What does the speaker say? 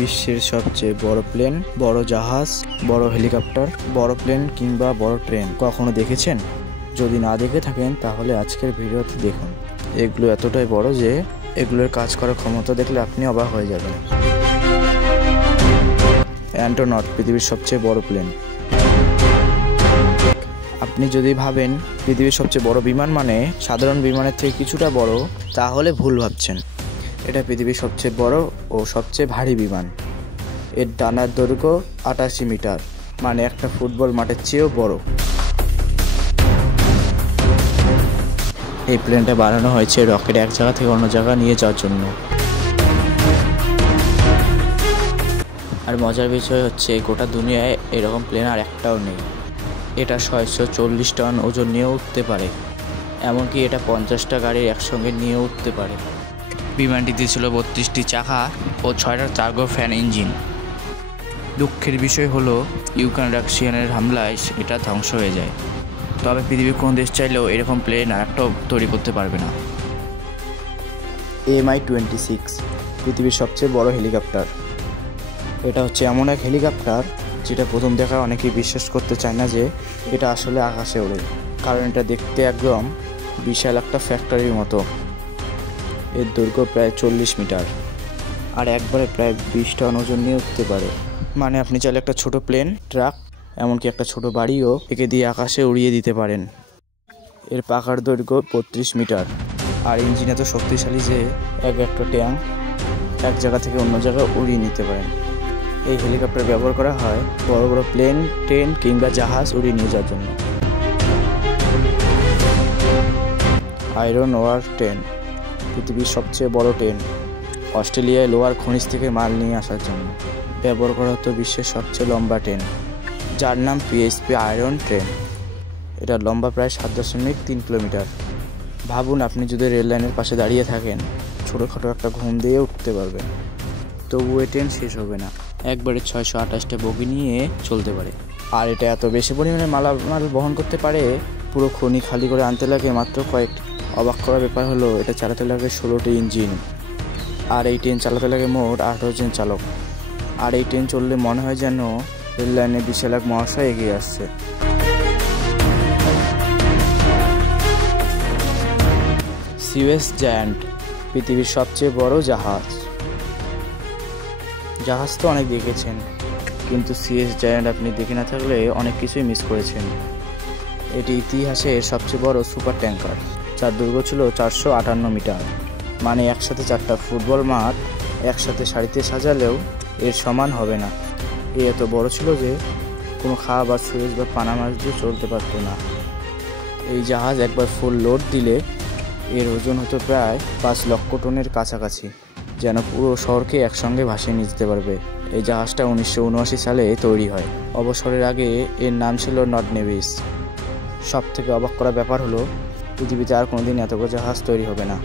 বিশ্বের সবচেয়ে বড় প্লেন, বড় জাহাজ, বড় হেলিকপ্টার, বড় প্লেন কিংবা বড় ট্রেন কখনো দেখেছেন? যদি না দেখে থাকেন তাহলে আজকের ভিডিওতে দেখুন। এগুলো এতটাই বড় যে এগুলোর কাজ করার ক্ষমতা দেখলে আপনি অবাক হয়ে যাবেন। অ্যান্টোনট পৃথিবীর সবচেয়ে বড় প্লেন। আপনি যদি ভাবেন পৃথিবীর সবচেয়ে বড় বিমান মানে সাধারণ বিমানের থেকে কিছুটা বড়, তাহলে ভুল ভাবছেন। এটা পৃথিবীর সবচেয়ে বড় ও সবচেয়ে ভারী বিমান। এর ডানার দৈর্ঘ্য 88 মিটার, মানে একটা ফুটবল মাঠের চেয়েও বড়। এই প্লেনটা বানানো হয়েছে রকেট এক জায়গা থেকে অন্য জায়গা নিয়ে যাওয়ার জন্য। আর মজার বিষয় হচ্ছে গোটা দুনিয়ায় এরকম প্লেন আর একটাও নেই। এটা 640 টন ওজন নিয়েও উঠতে পারে, এমনকি এটা 50টা গাড়ি একসঙ্গে নিয়ে উঠতে পারে। বিমানটিতে ছিল 32টি চাকা ও 6টা টার্বো ফ্যান ইঞ্জিন। দুঃখের বিষয় হলো রাশিয়ানের হামলায় এটা ধ্বংস হয়ে যায়। তবে পৃথিবীর কোনো দেশ চাইলেও এরকম প্লেন আর একটাও তৈরি করতে পারবে না। Mi-26 পৃথিবীর সবচেয়ে বড় হেলিকপ্টার। এটা হচ্ছে এমন এক হেলিকপ্টার যেটা প্রথম দেখায় অনেকেই বিশ্বাস করতে চায় না যে এটা আসলে আকাশে ওড়ে, কারণ এটা দেখতে একদম বিশাল একটা ফ্যাক্টরির মতো। এর দৈর্ঘ্য প্রায় 40 মিটার আর একবারে প্রায় 20 টন ওজন নিয়ে উঠতে পারে। মানে আপনি চাইলে একটা ছোট প্লেন, ট্রাক, এমনকি একটা ছোট বাড়িও একে দিয়ে আকাশে উড়িয়ে দিতে পারেন। এর পাখার দৈর্ঘ্য 35 মিটার আর ইঞ্জিন এত শক্তিশালী যে একটা ট্যাঙ্ক এক জায়গা থেকে অন্য জায়গায় উড়িয়ে নিতে পারেন। এই হেলিকপ্টার ব্যবহার করা হয় বড় বড় প্লেন, ট্রেন কিংবা জাহাজ উড়িয়ে নিয়ে যাওয়ার জন্য। আয়রন ওয়ার ট্রেন পৃথিবীর সবচেয়ে বড় ট্রেন। অস্ট্রেলিয়ায় লোহার খনিজ থেকে মাল নিয়ে আসার জন্য ব্যবহার করা হতো বিশ্বের সবচেয়ে লম্বা ট্রেন, যার নাম PHP আয়রন ট্রেন। এটা লম্বা প্রায় 7.3 কিলোমিটার। ভাবুন, আপনি যদি রেল লাইনের পাশে দাঁড়িয়ে থাকেন, ছোটোখাটো একটা ঘুম দিয়ে উঠতে পারবেন, তবুও এই ট্রেন শেষ হবে না। একবারে 628টা বগি নিয়ে চলতে পারে। আর এটা এত বেশি পরিমাণে মালামাল বহন করতে পারে, পুরো খনি খালি করে আনতে লাগে মাত্র কয়েকটি। অবাক করার ব্যাপার হলো এটা চালাতে লাগে 16টি ইঞ্জিন, আর এই ট্রেন চালাতে লাগে মোট 18 জন চালক। আর এই ট্রেন চললে মনে হয় যেন রেল লাইনে বিশাল এক মহাশয় এগিয়ে আসছে। সুয়েজ জায়ান্ট পৃথিবীর সবচেয়ে বড় জাহাজ। জাহাজ তো অনেক দেখেছেন, কিন্তু সুয়েজ জায়ান্ট আপনি দেখে না থাকলে অনেক কিছুই মিস করেছেন। এটি ইতিহাসের সবচেয়ে বড় সুপার ট্যাঙ্কার, যার দৈর্ঘ্য ছিল 458 মিটার, মানে একসাথে 4টা ফুটবল মাঠ একসাথে সারিতে সাজালেও এর সমান হবে না। এত বড় ছিল যে কোনো খাওয়া বা সুয়েজ বা পানামাস দিয়ে চলতে পারত না। এই জাহাজ একবার ফুল লোড দিলে এর ওজন হতো প্রায় 5 লক্ষ টনের কাছাকাছি, যেন পুরো শহরকে একসঙ্গে ভাসিয়ে নিয়ে যেতে পারবে। এই জাহাজটা 1979 সালে তৈরি হয়। অবসরের আগে এর নাম ছিল নর্থ নেভিস। সব থেকে অবাক করা ব্যাপার হলো পৃথিবীতে আর কোনোদিন এত বড় জাহাজ তৈরি হবে না।